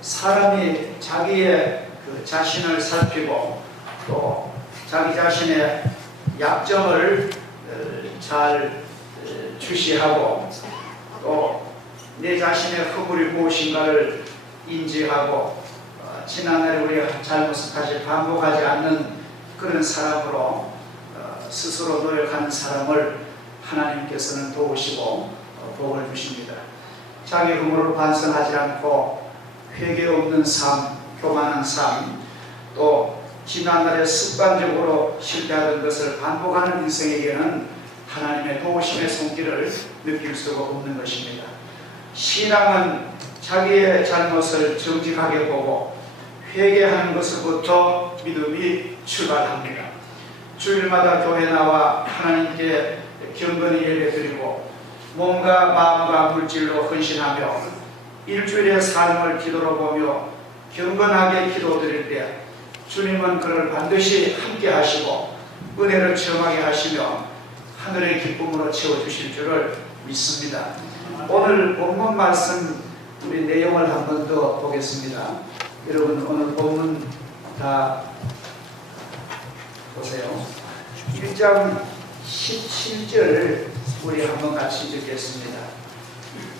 사람이 자기의 그 자신을 살피고 또 자기 자신의 약점을 잘 주시하고 또 내 자신의 허물이 무엇인가를 인지하고 지난날에 우리가 잘못을 다시 반복하지 않는 그런 사람으로 스스로 노력하는 사람을 하나님께서는 도우시고 복을 주십니다. 자기 허물을 반성하지 않고 회개 없는 삶, 교만한 삶, 또 지난날에 습관적으로 실패하던 것을 반복하는 인생에게는 하나님의 도우심의 손길을 느낄 수가 없는 것입니다. 신앙은 자기의 잘못을 정직하게 보고 회개하는 것으로부터 믿음이 출발합니다. 주일마다 교회 나와 하나님께 경건히 예배드리고 몸과 마음과 물질로 헌신하며 일주일의 삶을 기도로 보며 경건하게 기도드릴 때 주님은 그를 반드시 함께 하시고 은혜를 체험하게 하시며 하늘의 기쁨으로 채워주실 줄을 믿습니다. 오늘 본문 말씀 우리 내용을 한 번 더 보겠습니다. 여러분 오늘 본문 다 보세요. 1장 17절 우리 한번 같이 읽겠습니다.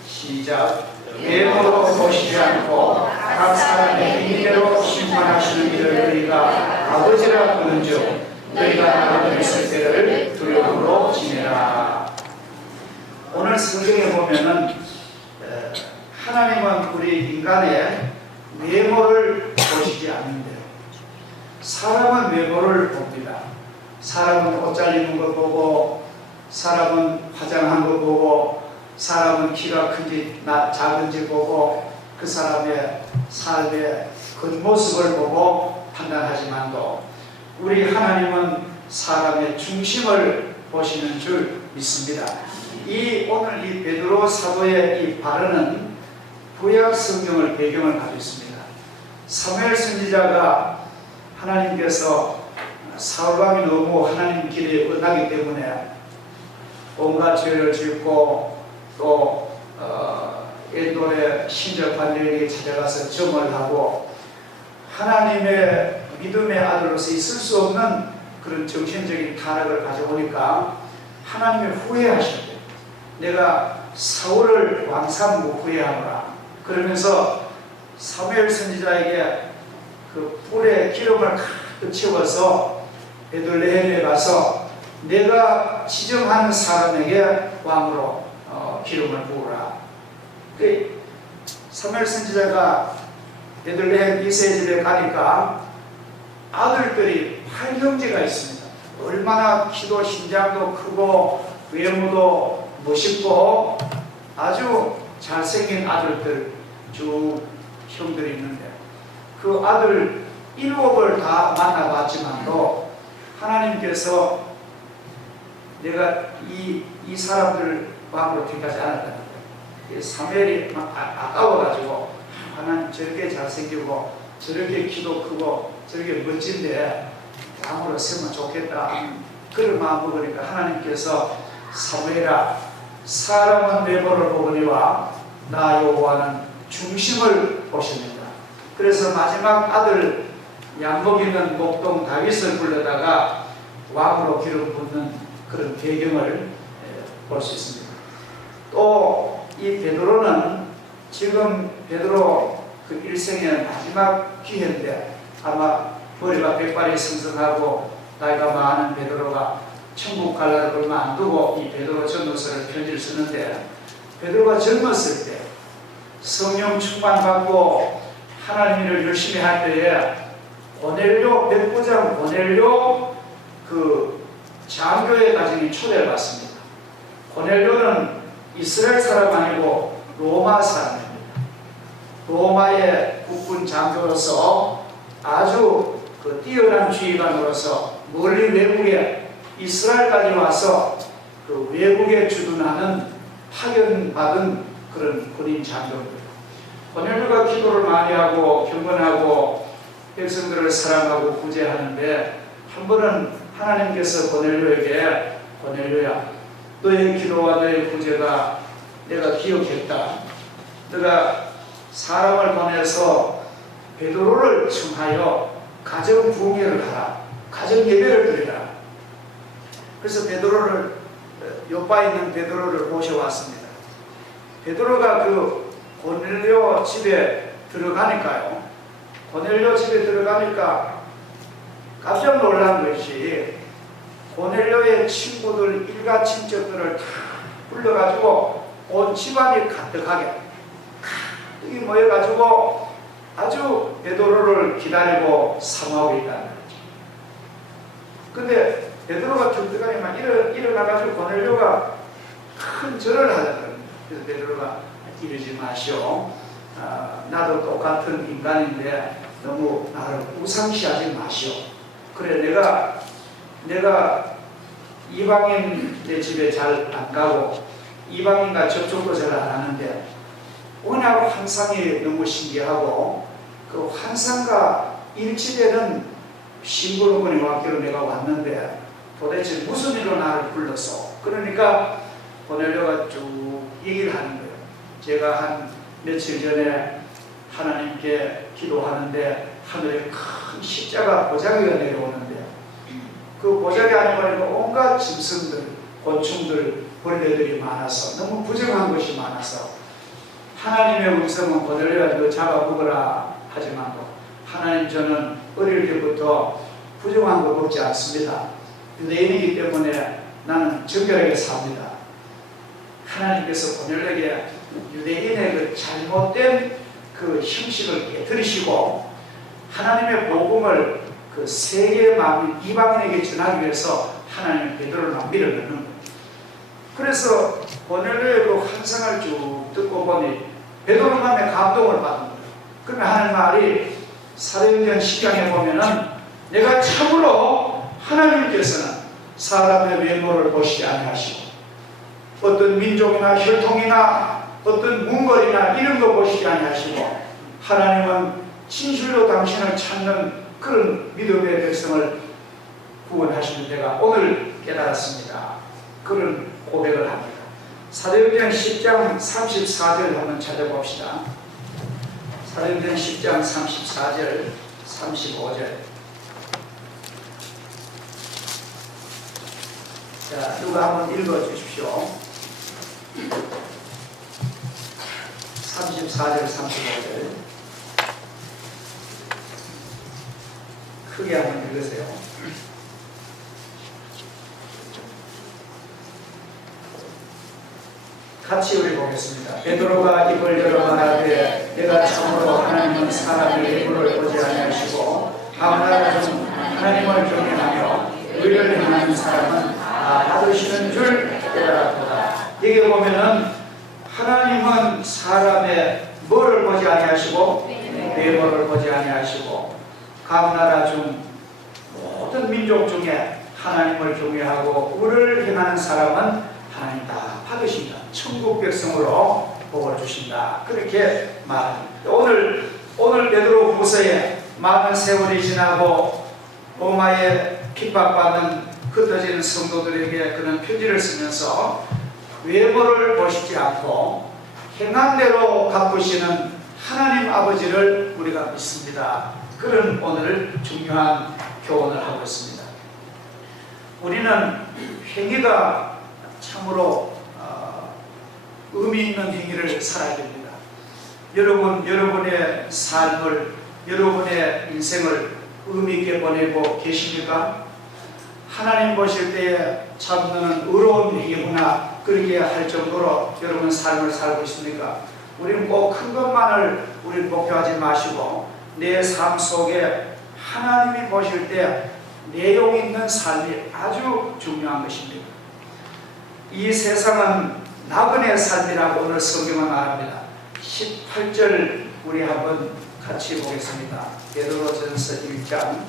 시작. 외모로 보시지 않고 각 사람의 행위대로 심판하시는 이를 너희가 아버지라 부른즉 너희가 나를 있을 때를 두려움으로 지내라. 오늘 성경에 보면은 하나님은 우리 인간의 외모를 보시지 않는데요. 사람은 외모를 봅니다. 사람은 옷 잘 입는 걸 보고, 사람은 화장한 걸 보고, 사람은 키가 큰지 작은지 보고, 그 사람의 삶의 겉모습을 보고 판단하지만도 우리 하나님은 사람의 중심을 보시는 줄 믿습니다. 오늘 이 베드로 사도의 이 발언은 구약 성경을 배경을 가지고 있습니다. 사무엘 선지자가 하나님께서 사울왕이 너무 하나님 길에 언하기 때문에 온갖 죄를 짓고 또 엔돌의 신적 관리에게 찾아가서 점을 하고 하나님의 믿음의 아들로서 있을 수 없는 그런 정신적인 타락을 가져오니까 하나님이 후회하셨대요. 내가 사울을 왕삼고 후회하노라. 그러면서 사무엘 선지자에게 그 뿔에 기름을 가득 채워서 베들레헴에 가서 내가 지정하는 사람에게 왕으로 기름을 부으라. 사무엘 선지자가 베들레헴 이새의 집에 가니까 아들들이 8형제가 있습니다. 얼마나 키도 신장도 크고 외모도 멋있고 아주 잘생긴 아들들 쭉 형들이 있는데 그 아들 7을 다 만나봤지만도 하나님께서 내가 이 사람들 왕으로 택하지 않았다는 거예요. 사무엘이 아까워가지고 하나님 저렇게 잘생기고 저렇게 키도 크고 저렇게 멋진데 왕으로 세우면 좋겠다. 그런 마음 먹으니까 하나님께서 사무엘아 사람은 외모를 보거니와 나 여호와는 중심을 보십니다. 그래서 마지막 아들 양복 있는 목동 다윗을 불러다가 왕으로 기름 붓는 그런 배경을 볼 수 있습니다. 또 이 베드로는 지금 베드로 그 일생의 마지막 기회인데 아마 머리가 백발이 성성하고 나이가 많은 베드로가 천국 갈 날을 얼마 안 두고 이 베드로 전도서를 편지를 쓰는데 베드로가 젊었을 때 성령 충만받고 하나님 일을 열심히 할 때에 고넬료 백부장 고넬료 그 장교의 가정에 초대를 받습니다. 고넬료는 이스라엘 사람 아니고 로마 사람입니다. 로마의 국군 장교로서 아주 그 뛰어난 지휘관으로서 멀리 외국에 이스라엘까지 와서 그 외국에 주둔하는 파견받은 그런 군인 장교입니다. 고넬료가 기도를 많이 하고 경건하고 백성들을 사랑하고 구제하는데 한 번은 하나님께서 고넬료에게 고넬료야 너의 기도와 너의 구제가 내가 기억했다. 너가 사람을 보내서 베드로를 청하여 가정 부흥회를 하라, 가정 예배를 드리라. 그래서 베드로를, 요바에 있는 베드로를 모셔왔습니다. 베드로가 그 고넬료 집에 들어가니까요, 고넬료 집에 들어가니까 깜짝 놀란 것이, 고넬료의 친구들, 일가 친척들을 다 불러가지고 온 집안이 가득하게 가득히 모여가지고 아주 베드로를 기다리고 사모하고 있다는 거죠. 근데 베드로가 격득하니만 일어나가지고 고넬료가 큰 절을 하려고. 그래서 베드로가 이러지 마시오. 나도 똑같은 인간인데 너무 나를 우상시하지 마시오. 그래, 내가 이방인 내 집에 잘 안 가고 이방인과 접촉도 잘 안 하는데 워낙 환상이 너무 신기하고 그 환상과 일치되는 신부름꾼이 왔기로 내가 왔는데 도대체 무슨 일로 나를 불렀어? 그러니까 고넬료가 쭉 얘기를 하는 거예요. 제가 한 며칠 전에 하나님께 기도하는데 하늘에 큰 십자가 보자기가 내려오는데 그 보자기 안에 보니까 온갖 짐승들, 곤충들, 벌레들이 많아서 너무 부정한 것이 많아서 하나님의 음성은 고넬료야 너 잡아먹으라 하지만도 하나님, 저는 어릴 때부터 부정한 거 먹지 않습니다. 유대인이기 때문에 나는 정결하게 삽니다. 하나님께서 고넬료에게 유대인의 그 잘못된 그 형식을 깨뜨리시고 하나님의 복음을 그 세계 만민 이방인에게 전하기 위해서 하나님 베드로를 밀어넣는 거예요. 그래서 고넬료의 그 환상을 쭉 듣고 보니 베드로만의 감동을 받은 거예요. 그러면 하는 말이 사도행전 10장에 보면은 내가 참으로 하나님께서는 사람의 외모를 보시지 아니하시고 어떤 민족이나 혈통이나 어떤 문거리나 이런 거 보시지 아니하시고 하나님은 진실로 당신을 찾는 그런 믿음의 백성을 구원하시는 데가 오늘 깨달았습니다. 그런 고백을 합니다. 사도행전 10장 34절 한번 찾아봅시다. 사도행전 10장 34절 35절. 자, 누가 한번 읽어주십시오. 34절 35절 크게 한번 읽으세요. 같이 우리 보겠습니다. 베드로가 입을 열어 말하되 내가 참으로 하나님은 사람의 외모를 보지 아니하시고 다만 중 하나님을 경외하며 의를 행하는 사람은 다 받으시는 줄 깨달았도다. 여기 보면은 하나님은 사람의 뭐를 보지 아니하시고 외모를 보지 아니하시고 각 나라 중 모든 민족 중에 하나님을 경외하고 의를 행하는 사람은 하나님 다 받으신다. 천국 백성으로 복을 주신다. 그렇게 말합니다. 오늘 베드로 후서에 많은 세월이 지나고 로마에 핍박받는 흩어지는 성도들에게 그런 편지를 쓰면서 외모를 보시지 않고 행함대로 갚으시는 하나님 아버지를 우리가 믿습니다. 그런 오늘 중요한 교훈을 하고 있습니다. 우리는 행위가 참으로 의미 있는 행위를 살아야 됩니다. 여러분의 삶을, 여러분의 인생을 의미 있게 보내고 계십니까? 하나님 보실 때에 참 너는 의로운 행위구나 그렇게 할 정도로 여러분 삶을 살고 있습니까? 우리는 꼭 큰 것만을 우리는 목표하지 마시고 내 삶 속에 하나님이 보실 때 내용 있는 삶이 아주 중요한 것입니다. 이 세상은 나그네 삶이라고 오늘 성경은 말합니다. 18절 우리 한번 같이 보겠습니다. 베드로전서 1장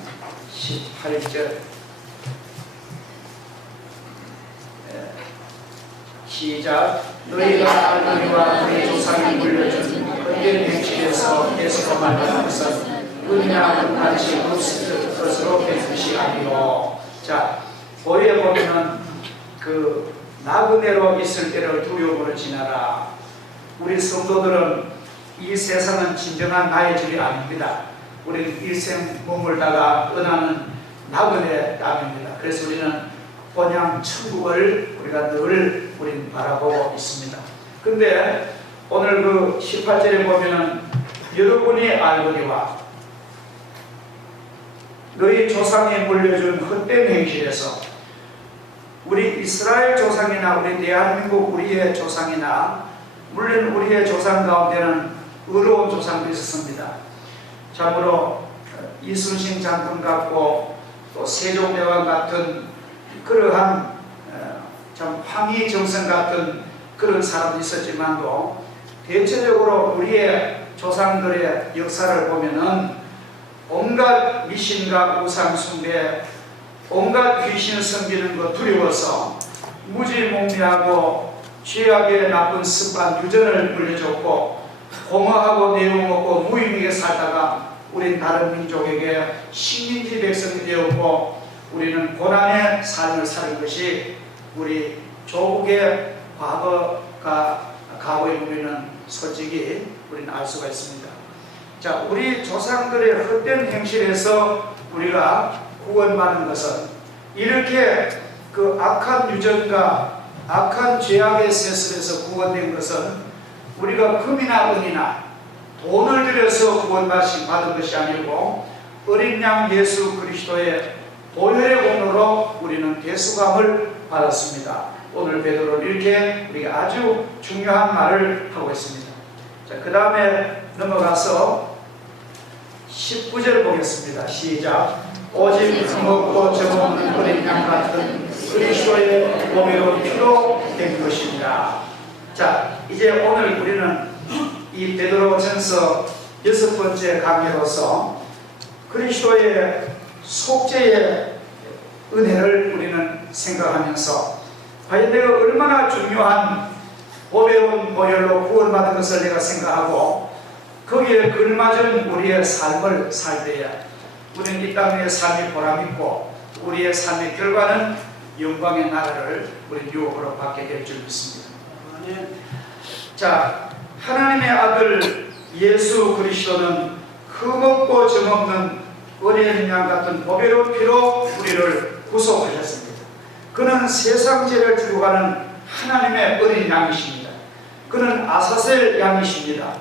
18절 시작. 너희가 너희와 너희 조상이 물려준 헛된 행실에서 에스더 말하는 것은 은이나 은같이 없을 것으로 된 것이 아니요. 자, 보에 보면은 그 나그네로 있을 때를 두려움으로 지나라. 우리 성도들은 이 세상은 진정한 나의 집이 아닙니다. 우리는 일생 머물다가 떠나는 나그네 땅입니다. 그래서 우리는 본향 천국을 우리가 늘 우리는 바라보고 있습니다. 근데 오늘 그 18절에 보면은 여러분이 알거니와 너희 조상이 물려준 헛된 행실에서 우리 이스라엘 조상이나 우리 대한민국 우리의 조상이나 물론 우리의 조상 가운데는 의로운 조상도 있었습니다. 참으로 이순신 장군 같고 또 세종대왕 같은 그러한 참 황희정성 같은 그런 사람도 있었지만도 대체적으로 우리의 조상들의 역사를 보면은 온갖 미신과 우상 숭배, 온갖 귀신 섬기는 것 두려워서 무지몽매하고 죄악의 나쁜 습관 유전을 물려줬고 공허하고 내용 없고 무의미하게 살다가 우린 다른 민족에게 식민지 백성이 되었고 우리는 고난의 삶을 사는 것이 우리 조국의 과거에 우리는 솔직히 우리는 알 수가 있습니다. 자, 우리 조상들의 헛된 행실에서 우리가 구원받는 것은 이렇게 그 악한 유전과 악한 죄악의 세습에서 구원된 것은 우리가 금이나 은이나 돈을 들여서 구원받은 것이 아니고 어린 양 예수 그리스도의 보혈의 공로로 우리는 대수감을 받았습니다. 오늘 베드로는 이렇게 우리가 아주 중요한 말을 하고 있습니다. 자, 그 다음에 넘어가서 19절 보겠습니다. 시작. 오직 먹고 젖없는 어린 양 같은 그리스도의 몸으로 피로 된 것입니다. 자, 이제 오늘 우리는 이 베드로전서 6번째 강의로서 그리스도의 속죄의 은혜를 우리는 생각하면서 과연 내가 얼마나 중요한 보배로운 보혈로 구원받은 것을 내가 생각하고 거기에 걸맞은 우리의 삶을 살 때에 우리는 이 땅의 삶이 보람있고 우리의 삶의 결과는 영광의 나라를 우리 유업으로 받게 될 줄 믿습니다. 자, 하나님의 아들 예수 그리스도는 흠없고 점없는 어린 양 같은 보배로운 피로 우리를 구속하셨습니다. 그는 세상 죄를 지고 가는 하나님의 어린 양이십니다. 그는 아사셀 양이십니다.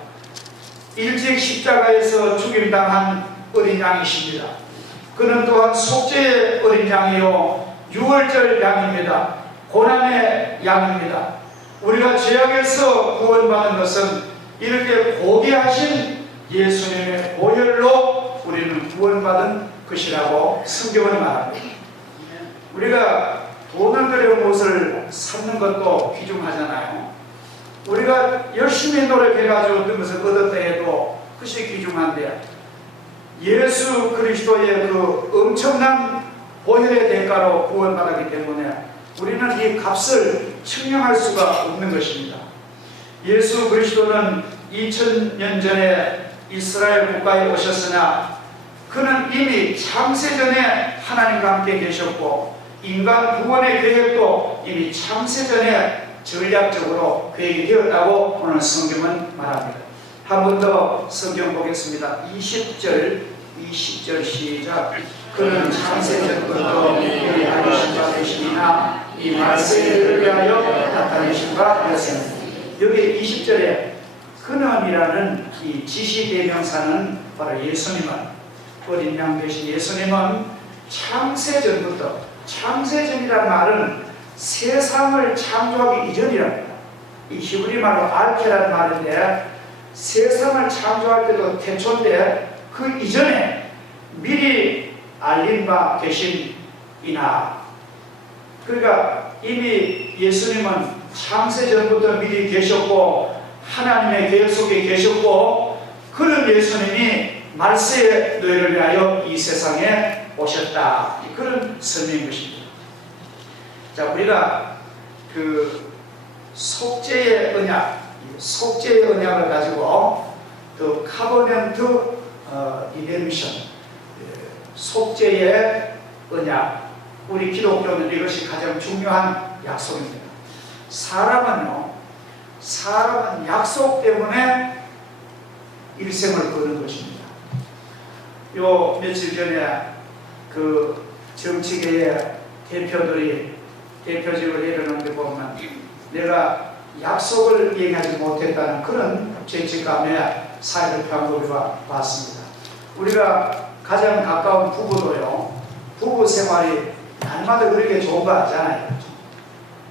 일찍 십자가에서 죽임당한 어린 양이십니다. 그는 또한 속죄의 어린 양이요 유월절 양입니다. 고난의 양입니다. 우리가 죄악에서 구원받는 것은 이렇게 고귀하신 예수님의 보혈로 우리는 구원받은 것이라고 성경은 말합니다. 우리가 돈을 들여 무엇을 사는 것도 귀중하잖아요. 우리가 열심히 노력해가지고 어떤 것을 얻었다 해도 그것이 귀중한데 예수 그리스도의 그 엄청난 보혈의 대가로 구원받았기 때문에 우리는 이 값을 측량할 수가 없는 것입니다. 예수 그리스도는 2000년 전에 이스라엘 국가에 오셨으나 그는 이미 창세전에 하나님과 함께 계셨고 인간 구원의 계획도 이미 창세전에 전략적으로 계획이 되었다고 오늘 성경은 말합니다. 한 번 더 성경 보겠습니다. 20절 시작. 그는 창세전부터 우리 알으신 바 되시니나 이 말세를 위하여 나타내신 바 되었습니다. 여기 20절에 그는이라는 이 지시대명사는 바로 예수님은 어린 양 되신 예수님은 창세전부터, 창세전이라는 말은 세상을 창조하기 이전이랍니다. 이 히브리 말로 알케라는 말인데 세상을 창조할 때도 태초인데 그 이전에 미리 알린 바 계신이나, 그러니까 이미 예수님은 창세전부터 미리 계셨고 하나님의 계획 속에 계셨고 그런 예수님이 말세의 노예를 위하여 이 세상에 오셨다. 그런 설명인 것입니다. 자, 우리가 그 속죄의 언약, 속죄의 언약을 가지고 그 카버넌트 리데미션, 속죄의 언약, 우리 기독교는 이것이 가장 중요한 약속입니다. 사람은 약속 때문에 일생을 거는 것입니다. 요 며칠 전에 그 정치계의 대표들이 대표적으로 내려놓는 데 보면 내가 약속을 얘기하지 못했다는 그런 죄책감에 사회를 평범히 봤습니다. 우리가 가장 가까운 부부도요, 부부 생활이 날마다 그렇게 좋은 거 아니잖아요.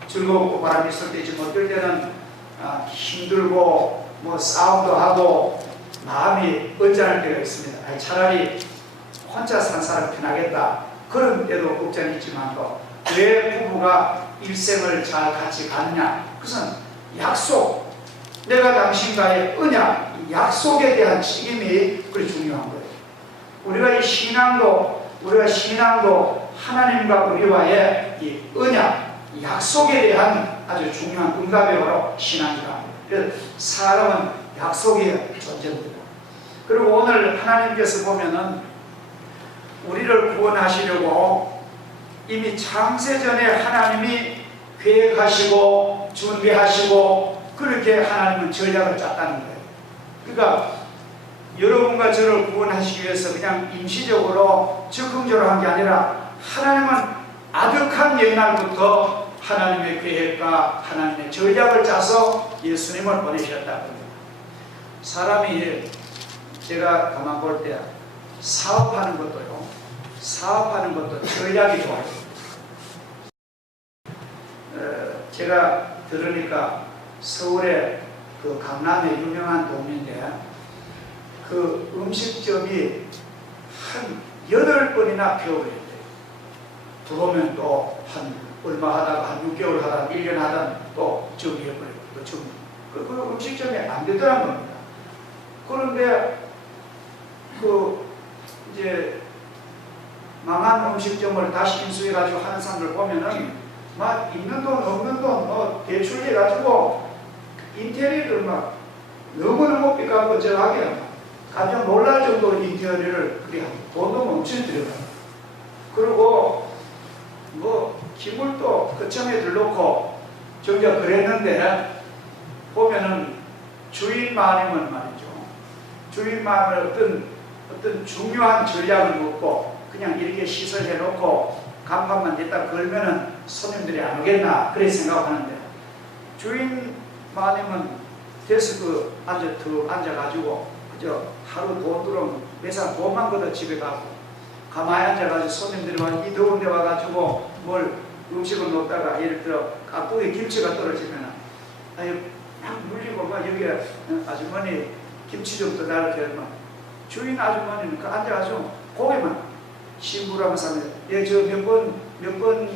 즐겁고 바람이 있을 때 있지만 어떨 때는 힘들고 뭐 싸움도 하고 마음이 언짢을 때가 있습니다. 차라리 혼자 산 사람 편하겠다 그런 때도 걱정이 있지만도 왜 부부가 일생을 잘 같이 가느냐? 그것은 약속, 내가 당신과의 언약, 약속에 대한 책임이 그리 중요한 거예요. 우리가 신앙도 하나님과 우리와의 이 언약, 약속에 대한 아주 중요한 응답이 바로 신앙이다. 그래서 사람은 약속이 존재입니다. 그리고 오늘 하나님께서 보면은 우리를 구원하시려고 이미 창세전에 하나님이 계획하시고 준비하시고 그렇게 하나님은 전략을 짰다는 거예요. 그러니까 여러분과 저를 구원하시기 위해서 그냥 임시적으로 적극적으로 한 게 아니라 하나님은 아득한 옛날부터 하나님의 계획과 하나님의 전략을 짜서 예수님을 보내셨다는 겁니다. 사람이 제가 가만 볼 때 사업하는 것도 전략이 좋아요. 제가 들으니까 서울에 그 강남에 유명한 동인데 그 음식점이 한 8번이나 폐업을 했대요. 들어오면 또 한 얼마 하다가 한 6개월 하다가 1년 하다가 또 정리해버리고 그 음식점이 안 되더란 겁니다. 그런데 이제 망한 음식점을 다시 인수해가지고 하는 사람들 보면은 막 있는 돈 없는 돈 대출해가지고 인테리어를 막 너무너무 삐까뻔쩍하게 깜짝 놀랄 정도로 인테리어를 그래 돈도 엄청 들여가요. 그리고 뭐 기물도 거창에 들놓고 정작 그랬는데 보면은 주인마님은 말이죠. 주인마님은 어떤 중요한 전략을 묻고 그냥 이렇게 시설해 놓고 간판만 냈다 걸면은 손님들이 안 오겠나 그렇게 생각하는데 주인마님은 데스크 앉아가지고 그저 하루 돈 들어오면 매사 돈만 걷어 집에 가고 가만히 앉아가지고 손님들이 와 이 더운 데 와가지고 뭘 음식을 놓다가 예를 들어 깍두기 김치가 떨어지면 막 물리고 막 여기에 아주머니 김치 좀 더 달라 그러면 주인 아주머니는 그 앉아가지고 고개만 심부름하면서 하면 저 몇 번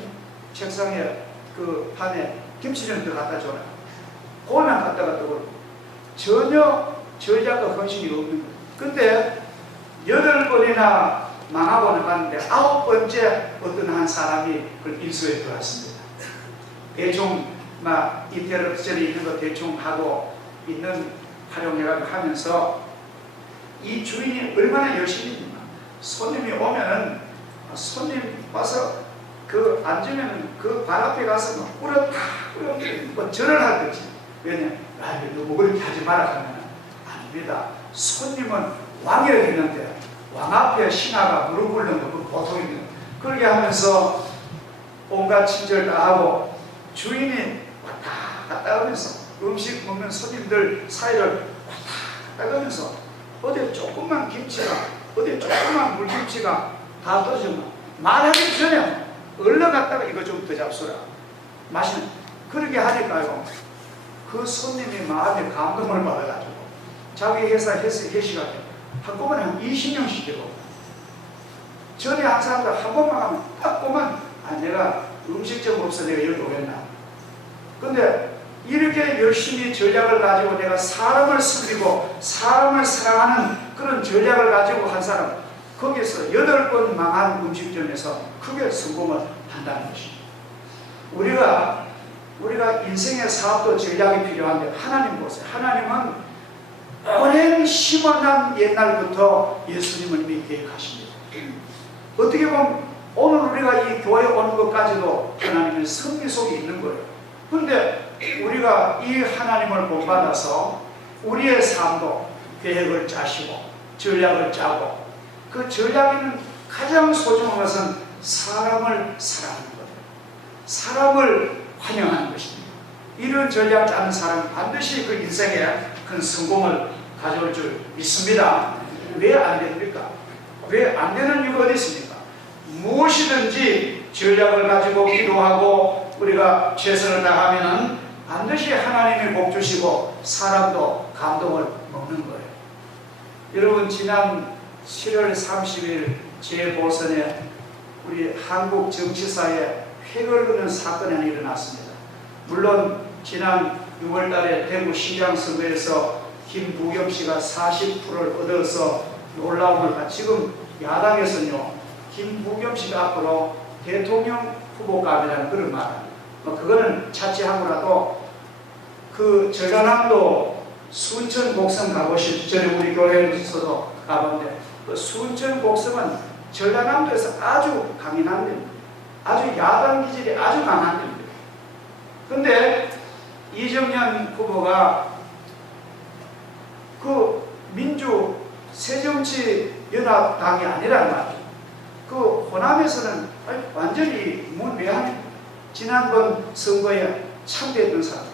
책상에 그 판에 김치 좀 더 갖다 줘라. 고개만 갖다가 또 전혀 저작과 헌신이 없는 거예요. 근데 8번이나 망하고 나갔는데 9번째 어떤 한 사람이 그 일소에 들어왔습니다. 대충 막 인테리어에 있는 거 대충 하고 있는 활용해가지고 하면서 이 주인이 얼마나 열심히 했나. 손님이 오면은 손님 와서 그 앉으면은 그 발 앞에 가서 막 뿌렸다 뭐 절을 할 거지. 왜냐? 너무 그렇게 하지 마라 하면은 아닙니다. 손님은 왕이라 했는데 왕 앞에 신하가 무릎 꿇는 거 그 보통입니다. 그렇게 하면서 온갖 친절 다 하고 주인이 왔다 갔다 하면서 음식 먹는 손님들 사이를 왔다 갔다 하면서 어디 조그만 김치가 어디 조그만 물김치가 다 떨어지면 말하기 전에 얼른 갔다가 이거 좀 더 잡수라 맛있는 그렇게 하니까요 그 손님이 마음에 감동을 받아가지고 자기 회사 회식할 때 한꺼번에 한 20명씩 되고 전에 한 사람들 한 번만 가면 딱 보면 내가 음식점 없어 내가 여기 오겠나. 근데 이렇게 열심히 전략을 가지고 내가 사람을 섬기고 사람을 사랑하는 그런 전략을 가지고 한 사람 거기서 8번 망한 음식점에서 크게 성공을 한다는 것입니다. 우리가 인생의 사업도 전략이 필요한데 하나님 보세요. 하나님은 오랜 심원한 옛날부터 예수님을 이미 계획하십니다. 어떻게 보면 오늘 우리가 이 교회에 오는 것까지도 하나님의 섭리 속에 있는 거예요. 그런데 우리가 이 하나님을 본받아서 우리의 삶도 계획을 짜시고 전략을 짜고, 그 전략에는 가장 소중한 것은 사람을 사랑하는 거예요. 사람을 환영하는 것입니다. 이런 전략 짜는 사람은 반드시 그 인생에 큰 성공을 가져올 줄 믿습니다. 왜 안 됩니까? 왜 안 되는 이유가 어디 있습니까? 무엇이든지 전략을 가지고 기도하고 우리가 최선을 다하면은 반드시 하나님이 복 주시고 사람도 감동을 먹는 거예요. 여러분, 지난 7월 30일 재보선에 우리 한국 정치사에 획을 그는 사건이 하나 일어났습니다. 물론 지난 6월 달에 대구시장 선거에서 김부겸 씨가 40%를 얻어서 놀라움을 받, 지금 야당에서는요, 김부겸 씨가 앞으로 대통령 후보감이라는 그런 말합니다. 그거는 차치하고라도 그 전라남도 순천 곡성 가보신, 전에 우리 교회에서도 가봤는데 그 순천 곡성은 전라남도에서 아주 강인한 데입니다. 아주 야당 기질이 아주 강한 데입니다. 근데 이정현 후보가 그 민주 새정치연합당이 아니란 말이에요. 그 호남에서는 완전히 문외한, 지난번 선거에 참배했던 사람,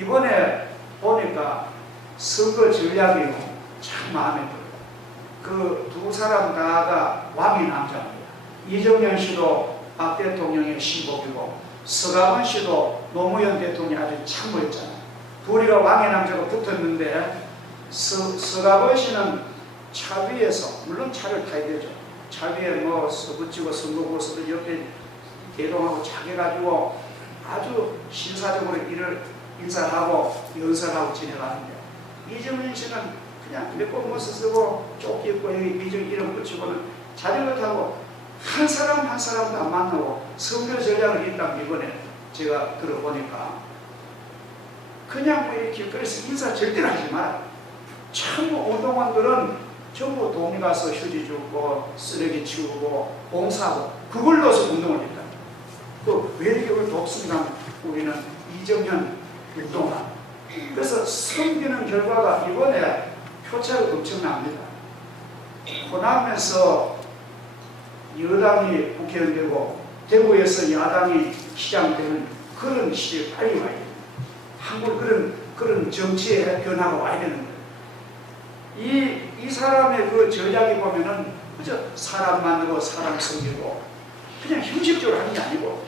이번에 보니까 선거 전략이 참 마음에 들어요. 그 두 사람 다가 왕의 남자입니다. 이정현 씨도 박 대통령의 신복이고 서가번 씨도 노무현 대통령이 아주 참모였잖아요. 둘이가 왕의 남자가 붙었는데 서가번 씨는 차 위에서, 물론 차를 타야 되죠. 차 위에 뭐 서붙이고 선거구서도 옆에 대동하고 차게가지고 아주 신사적으로 일을 인사하고 연설하고 지내가는데, 이정현 씨는 그냥 몇 번 모서 쓰고 조끼 입고 여기 이정 이름 붙이고는 자전거 타고 한 사람 한 사람도 안 만나고 선거 전략을 일단 이번에 제가 들어보니까 그냥 뭐 이렇게 길거리에서 인사 절대로 하지 마라. 참 운동원들은 전부 동네 가서 휴지 주고 쓰레기 치우고 봉사하고 그걸 넣어서 운동을 했다. 그 왜 이렇게 우리 독수리가 우리는 이정현 운동가. 그래서 섬기는 결과가 이번에 표차가 엄청납니다. 호남에서 여당이 국회의원 되고 대구에서 야당이 시장 되는 그런 시대에 빨리 와야 돼요. 한국 그런 정치의 변화가 와야 되는 거예요. 이 사람의 그 전략이 보면은 그저 사람 만나고 사람 섬기고 그냥 형식적으로 하는 게 아니고,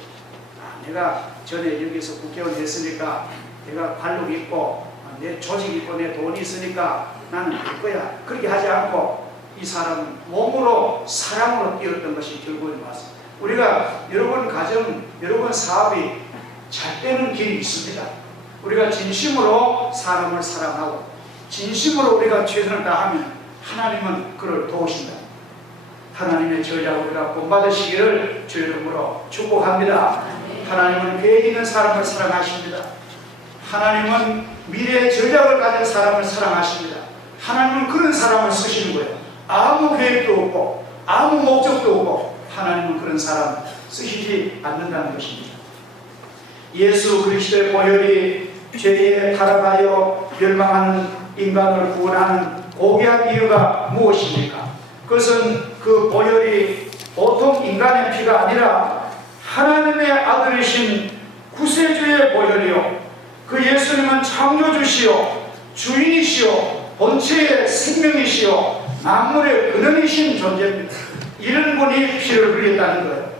내가 전에 여기서 국회의원 했으니까 내가 관록 있고 내 조직 있고 내 돈이 있으니까 나는 할 거야. 그렇게 하지 않고 이 사람은 몸으로 사랑으로 뛰었던 것이 결국은 맞습니다. 우리가 여러분 가정, 여러분 사업이 잘 되는 길이 있습니다. 우리가 진심으로 사람을 사랑하고 진심으로 우리가 최선을 다하면 하나님은 그를 도우신다. 하나님의 전략 우리가 본받으시기를 주 이름으로 축복합니다. 하나님은 계획 있는 사람을 사랑하십니다. 하나님은 미래의 전략을 가진 사람을 사랑하십니다. 하나님은 그런 사람을 쓰시는 거예요. 아무 계획도 없고 아무 목적도 없고 하나님은 그런 사람 쓰시지 않는다는 것입니다. 예수 그리스도의 보혈이 죄에 타락하여 멸망하는 인간을 구원하는 고귀한 이유가 무엇입니까? 그것은 그 보혈이 보통 인간의 피가 아니라 하나님의 아들이신 구세주의 보혈이요, 그 예수님은 창조주시요 주인이시요 본체의 생명이시요 만물의 근원이신 존재입니다. 이런 분이 피를 흘렸다는 거예요.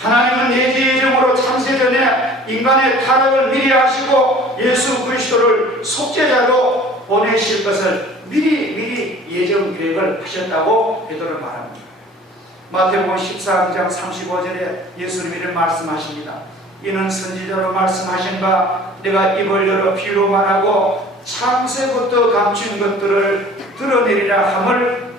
하나님은 예지예정으로 창세전에 인간의 타락을 미리 아시고 예수 그리스도를 속죄자로 보내실 것을 미리 예정 계획을 하셨다고 베드로는 말합니다. 마태복음 14장 35절에 예수님이 이런 말씀하십니다. 이는 선지자로 말씀하신 바 내가 입을 열어 비유로 말하고 창세부터 감춘 것들을 드러내리라 함을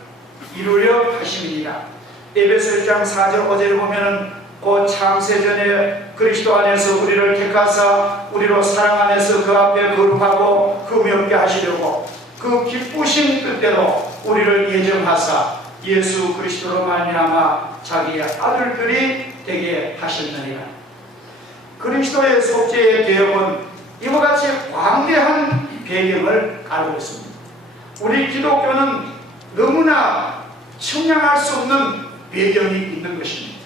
이루려 하심이니라. 에베소 1장 4절 5절에 보면은 곧 창세전에 그리스도 안에서 우리를 택하사 우리로 사랑 안에서 그 앞에 거룩하고 흠이 없게 하시려고 그 기쁘신 뜻대로 우리를 예정하사 예수 그리스도로 말미암아 자기의 아들들이 되게 하셨느니라. 그리스도의 속죄의 개혁은 이와 같이 광대한 배경을 알고 있습니다. 우리 기독교는 너무나 청량할 수 없는 배경이 있는 것입니다.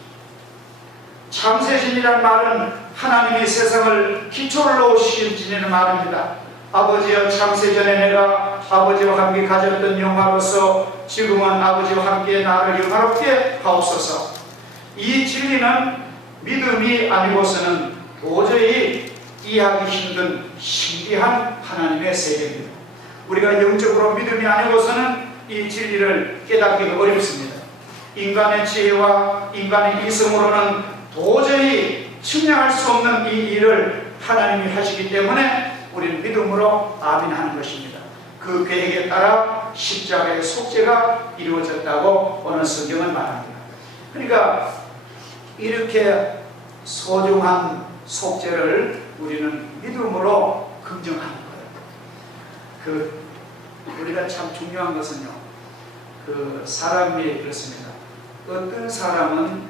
창세신이라는 말은 하나님이 세상을 기초를 놓으시길 지니는 말입니다. 아버지여, 창세전에 내가 아버지와 함께 가졌던 영화로서 지금은 아버지와 함께 나를 영화롭게 하옵소서. 이 진리는 믿음이 아니고서는 도저히 이해하기 힘든 신비한 하나님의 세계입니다. 우리가 영적으로 믿음이 아니고서는 이 진리를 깨닫기가 어렵습니다. 인간의 지혜와 인간의 이성으로는 도저히 측량할 수 없는 이 일을 하나님이 하시기 때문에 우리는 믿음으로 아멘하는 것입니다. 그 계획에 따라 십자가의 속죄가 이루어졌다고 오늘 성경은 말합니다. 그러니까 이렇게 소중한 속죄를 우리는 믿음으로 긍정하는 거예요. 우리가 참 중요한 것은요, 사람이 그렇습니다. 어떤 사람은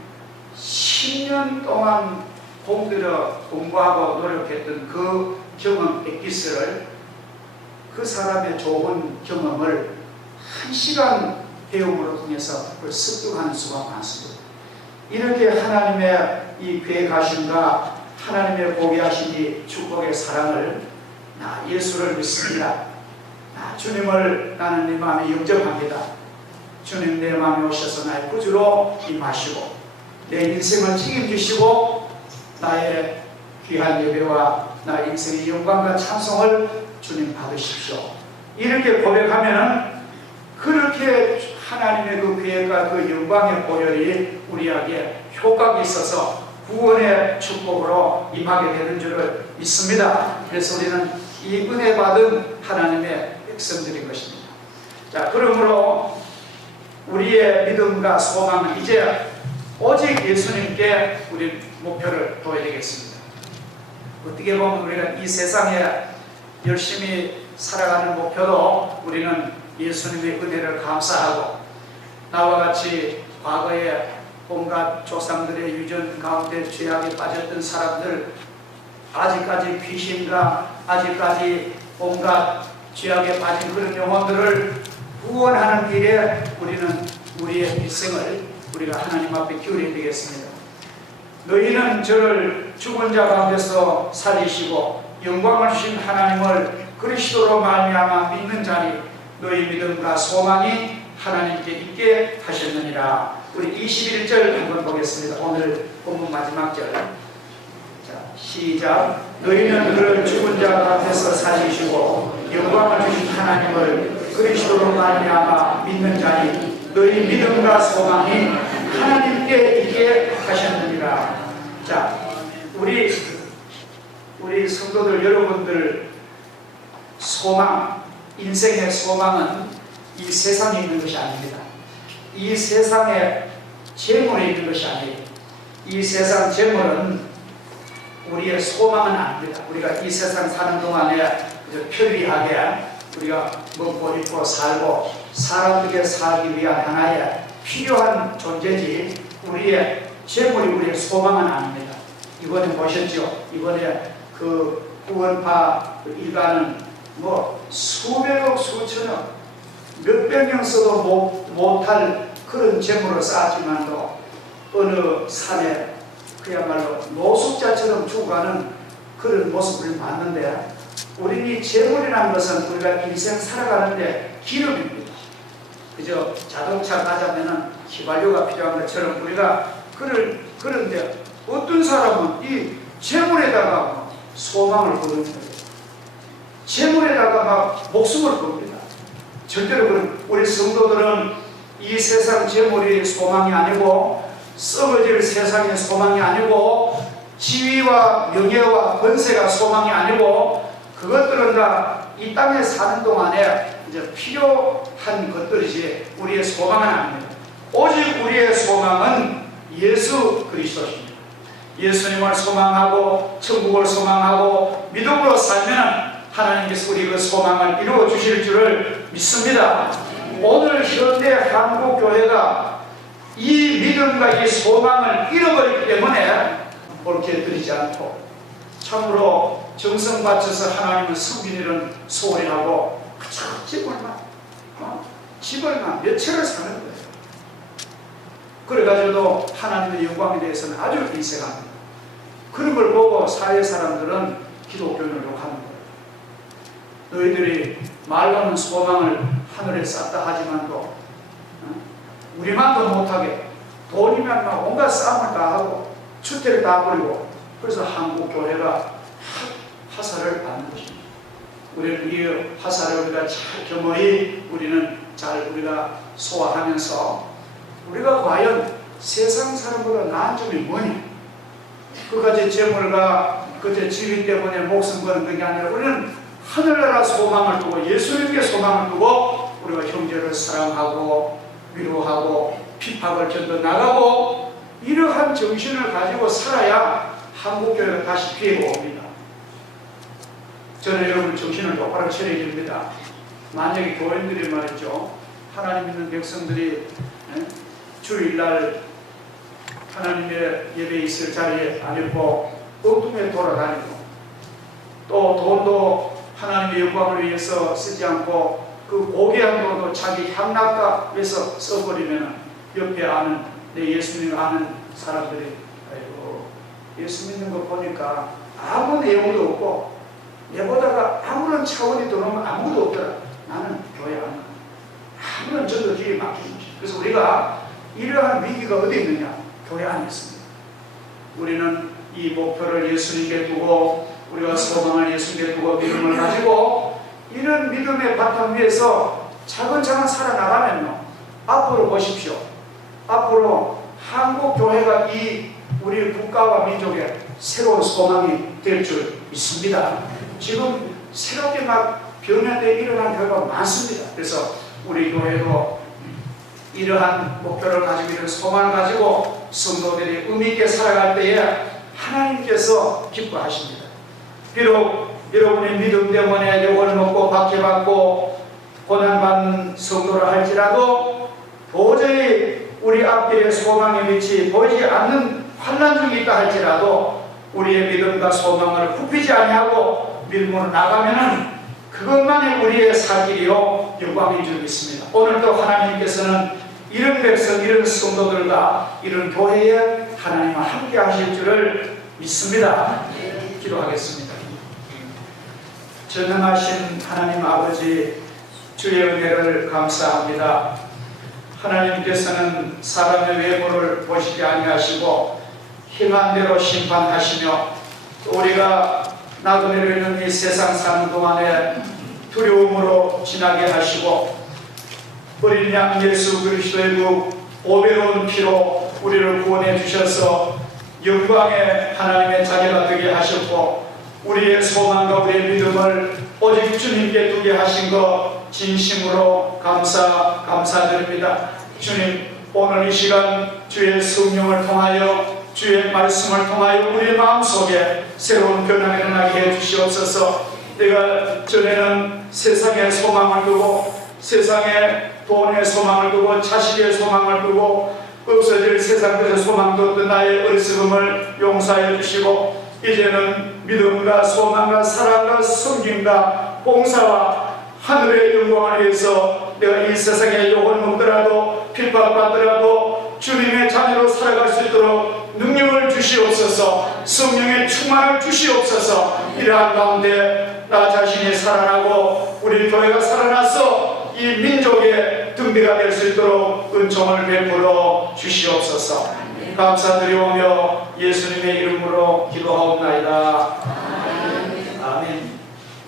10년 동안 공들여 공부하고 노력했던 그 경험 엑기스를, 그 사람의 좋은 경험을 1시간 배움으로 통해서 그걸 습득하는 수가 많습니다. 이렇게 하나님의 이 계획하심과 하나님의 보게 하신 이 축복의 사랑을, 나 예수를 믿습니다, 주님을 나는 내 마음에 영접합니다, 주님 내 마음에 오셔서 나의 구주로 임하시고 내 인생을 책임지시고 나의 귀한 예배와 나의 인생의 영광과 찬송을 주님 받으십시오. 이렇게 고백하면은 그렇게 하나님의 그 계획과 그 영광의 보혈이 우리에게 효과가 있어서 구원의 축복으로 임하게 되는 줄을 믿습니다. 그래서 우리는 이 은혜 받은 하나님의 백성들인 것입니다. 자, 그러므로 우리의 믿음과 소망은 이제 오직 예수님께 우리 목표를 둬야 되겠습니다. 어떻게 보면 우리가 이 세상에 열심히 살아가는 목표도 우리는 예수님의 은혜를 감사하고, 나와 같이 과거에 온갖 조상들의 유전 가운데 죄악에 빠졌던 사람들, 아직까지 귀신과 아직까지 온갖 죄악에 빠진 그런 영혼들을 구원하는 길에 우리는 우리의 일생을 우리가 하나님 앞에 기울여야 되겠습니다. 너희는 저를 죽은 자 가운데서 살리시고 영광을 주신 하나님을 그리스도로 말미암아 믿는 자니 너희 믿음과 소망이 하나님께 있게 하셨느니라. 우리 21절 한번 보겠습니다. 오늘 본문 마지막 절. 자, 시작. 너희는 그를 죽은 자 가운데서 살리시고 영광을 주신 하나님을 그리스도로 말미암아 믿는 자니 너희 믿음과 소망이 하나님께 있게 하셨느니라. 자, 우리 성도들 여러분들 소망, 인생의 소망은 이 세상에 있는 것이 아닙니다. 이 세상에 재물에 있는 것이 아니에요. 이 세상 재물은 우리의 소망은 아닙니다. 우리가 이 세상 사는 동안에 편리하게 우리가 먹고 입고 살고 사람들에게 살기 위한 하나의 필요한 존재지, 우리의 재물이 우리의 소망은 아닙니다. 이번에 보셨죠? 이번에 그 구원파 일가는 수백억 수천억 몇백 명 써도 못할 그런 재물을 쌓았지만도 어느 산에 그야말로 노숙자처럼 죽어가는 그런 모습을 봤는데, 우리는 이 재물이라는 것은 우리가 인생 살아가는데 기름입니다. 그저 자동차 가자면은 휘발유가 필요한 것처럼 우리가 그런데 어떤 사람은 이 재물에다가 소망을 거는 거예요. 재물에다가 막 목숨을 겁니다. 절대로 우리 성도들은 이 세상 재물이 소망이 아니고, 썩어질 세상의 소망이 아니고, 지위와 명예와 권세가 소망이 아니고, 그것들은 다 이 땅에 사는 동안에 이제 필요한 것들이지 우리의 소망은 아닙니다. 오직 우리의 소망은 예수 그리스도십니다. 예수님을 소망하고 천국을 소망하고 믿음으로 살면 하나님께서 우리 그 소망을 이루어 주실 줄을 믿습니다. 오늘 현대 한국 교회가 이 믿음과 이 소망을 잃어버리기 때문에 옳게 드리지 않고 참으로 정성 바쳐서 하나님을 섬기는 소리하고 그저 재물만 집을 몇 채를 사는 거예요. 그래가지고도 하나님의 영광에 대해서는 아주 인색합니다. 그런 걸 보고 사회 사람들은 기독교인을 욕하는 거예요. 너희들이 말로는 소망을 하늘에 쌓다 하지만도 우리만도 못하게 돈이면 막 온갖 싸움을 다 하고 주택을 다 버리고, 그래서 한국 교회가 화살을 받는 것입니다. 우리는 이 화살을 우리가 잘 겸허히 우리가 소화하면서 우리가 과연 세상 사람보다 나은 점이 뭐냐? 그까지 재물과 그때 지위 때문에 목숨 거는 게 아니라 우리는 하늘나라 소망을 두고 예수님께 소망을 두고 우리가 형제를 사랑하고 위로하고 핍박을 견뎌나가고 이러한 정신을 가지고 살아야 한국교회가 다시 기회가 옵니다. 저는 여러분 정신을 똑바로 차려야 됩니다. 만약에 교인들이 말이죠, 하나님 있는 백성들이 주일날 하나님의 예배에 있을 자리에 안 있고 엉뚱하게 돌아다니고 또 돈도 하나님의 영광을 위해서 쓰지 않고 그 고귀한 돈도 자기 향락가 위해서 써버리면 옆에 아는 내 예수님 아는 사람들이 아이고 예수 믿는 거 보니까 아무 내용도 없고 내보다가 아무런 차원이 더 넘으면 아무도 없더라. 나는 교회 안 가. 아무런 전도 뒤에 맡기는 것이다. 그래서 우리가 이러한 위기가 어디 있느냐? 교회 안에 있습니다. 우리는 이 목표를 예수님께 두고 우리가 소망을 예수님께 두고 믿음을 가지고 이런 믿음의 바탕 위에서 차근차근 살아나가면요, 앞으로 보십시오. 앞으로 한국 교회가 이 우리 국가와 민족의 새로운 소망이 될 줄 믿습니다. 지금 새롭게 막 변화되어 일어난 교회가 많습니다. 그래서 우리 교회도 이러한 목표를 가지고 이런 소망을 가지고 성도들이 의미있게 살아갈 때에 하나님께서 기뻐하십니다. 비록 여러분의 믿음 때문에 욕을 먹고 박해받고 고난받는 성도라 할지라도 도저히 우리 앞길에 소망의 빛이 보이지 않는 환난 중에 있다 할지라도 우리의 믿음과 소망을 굽히지 아니하고 밀고 나가면은 그것만이 우리의 살 길이요 영광인 줄 믿습니다. 오늘도 하나님께서는 이런 백성, 이런 성도들과 이런 교회에 하나님과 함께 하실 줄을 믿습니다. 기도하겠습니다. 전능하신 하나님 아버지, 주의 은혜를 감사합니다. 하나님께서는 사람의 외모를 보시지 아니하시고 행한 대로 심판하시며 우리가 나그네로 이 세상 사는 동안에 두려움으로 지나게 하시고 어린 양 예수 그리스도의 그 오배로운 피로 우리를 구원해 주셔서 영광의 하나님의 자녀가 되게 하셨고 우리의 소망과 우리의 믿음을 오직 주님께 두게 하신 것 진심으로 감사드립니다. 주님, 오늘 이 시간 주의 성령을 통하여 주의 말씀을 통하여 우리의 마음속에 새로운 변화가 일어나게 해주시옵소서. 내가 전에는 세상의 소망을 두고 세상의 돈의 소망을 두고 자식의 소망을 두고 없어질 세상 끝의 소망도 없던 나의 어리석음을 용서해 주시고 이제는 믿음과 소망과 사랑과 섬김과 봉사와 하늘의 영광을 위해서 내가 이 세상에 욕을 먹더라도 핍박받더라도 주님의 자녀로 살아갈 수 있도록 능력을 주시옵소서. 성령의 충만을 주시옵소서. 이러한 가운데 나 자신이 살아나고 우리 교회가 살아나서 이 민족의 등비가 될 수 있도록 은총을 베풀어 주시옵소서. 감사드리오며 예수님의 이름으로 기도하옵나이다.